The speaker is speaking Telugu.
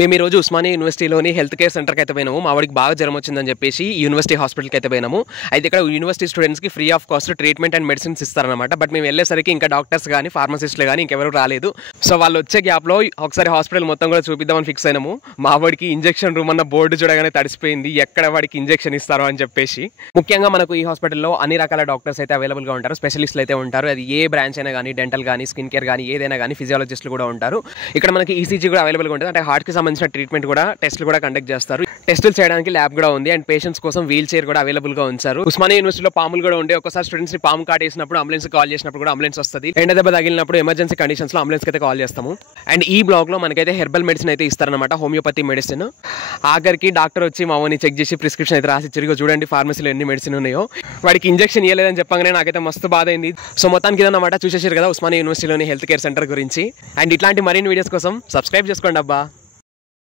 మేము ఈ రోజు ఉస్మానియా యూనివర్సిటీలోని హెల్త్ కేర్ సెంటర్కి అయితే పోయినాము. మా వాడికి బాగా జ్వరం వచ్చిందని చెప్పేసి యూనివర్సిటీ హాస్పిటల్కి అయితే పోయినాము. అయితే ఇక్కడ యూనివర్సిటీ స్టూడెంట్స్కి free of cost treatment and medicines ఇస్తారనమాట. బట్ మేము వెళ్ళేసరికి ఇంకా డాక్టర్స్ కానీ ఫార్మసిస్టులు కానీ ఇంకెవరు రాలేదు. సో వాళ్ళు వచ్చే గ్యాప్లో ఒకసారి హాస్పిటల్ మొత్తం కూడా చూపిద్దామని ఫిక్స్ అయినాము. మా వాడికి ఇంజెక్షన్ రూమ్ అన్న బోర్డు చూడగానే తడిసిపోయింది, ఎక్కడ వాడికి ఇంజెక్షన్ ఇస్తారో అని చెప్పేసి. ముఖ్యంగా మనకు ఈ హాస్పిటల్లో అన్ని రకాల డాక్టర్స్ అయితే అవైలబుల్గా ఉంటారు, స్పెషలిస్టులు అయితే ఉంటారు. అది ఏ బ్రాంచ్ అయినా కానీ, డెంటల్ కానీ, స్కిన్ కేర్ కానీ, ఏదైనా కానీ, ఫిజియాలజిస్టులు కూడా ఉంటారు. ఇక్కడ మనకి ఈసీజీ కూడా అవైలబుల్గా ఉంటుంది. అంటే హార్ట్కి సంబంధించిన ట్రీట్మెంట్ కూడా, టెస్టులు కూడా కండక్ట్ చేస్తారు. టెస్టులు చేయడానికి ల్యాబ్ కూడా ఉంది అండ్ పేషెంట్స్ కోసం వీల్ చైర్ కూడా అవైలబుల్గా ఉంచారు. ఉస్మానియా యూనివర్సిటీలో పాములు కూడా ఉండే, ఒకసారి స్టూడెంట్స్ ని పాము కాటేసినప్పుడు అంబులెన్స్ కాల్ చేసినప్పుడు కూడా అంబులెన్స్ వస్తుంది. ఎండ దెబ్బ తగిలినప్పుడు ఎమర్జెన్సీ కండిషన్స్ లో అంబులెన్స్ అయితే కాల్ చేస్తాము. అండ్ ఈ బ్లాక్ లో మనకైతే హెర్బల్ మెడిసిన్ అయితే ఇస్తారనమాట, హోమియోపతి మెడిసిన్. ఆఖరికి డాక్టర్ వచ్చి మామూని చెక్ చేసి ప్రిస్క్రిప్షన్ అయితే రాసి ఇచ్చారు. చూడండి ఫార్మసీలో ఎన్ని మెడిసిన్ ఉన్నాయో. వాడికి ఇంజెక్షన్ ఇవ్వలేదని చెప్పగానే నాకైతే మస్తు బాధ అయింది. సో మొత్తానికి ఇదన్నమాట, చూసేసారు కదా ఉస్మానియా యూనివర్సిటీలోని హెల్త్ కేర్ సెంటర్ గురించి. అండ్ ఇట్లాంటి మరిన్ని వీడియోస్ కోసం సబ్స్క్రైబ్ చేసుకోండి అబ్బా.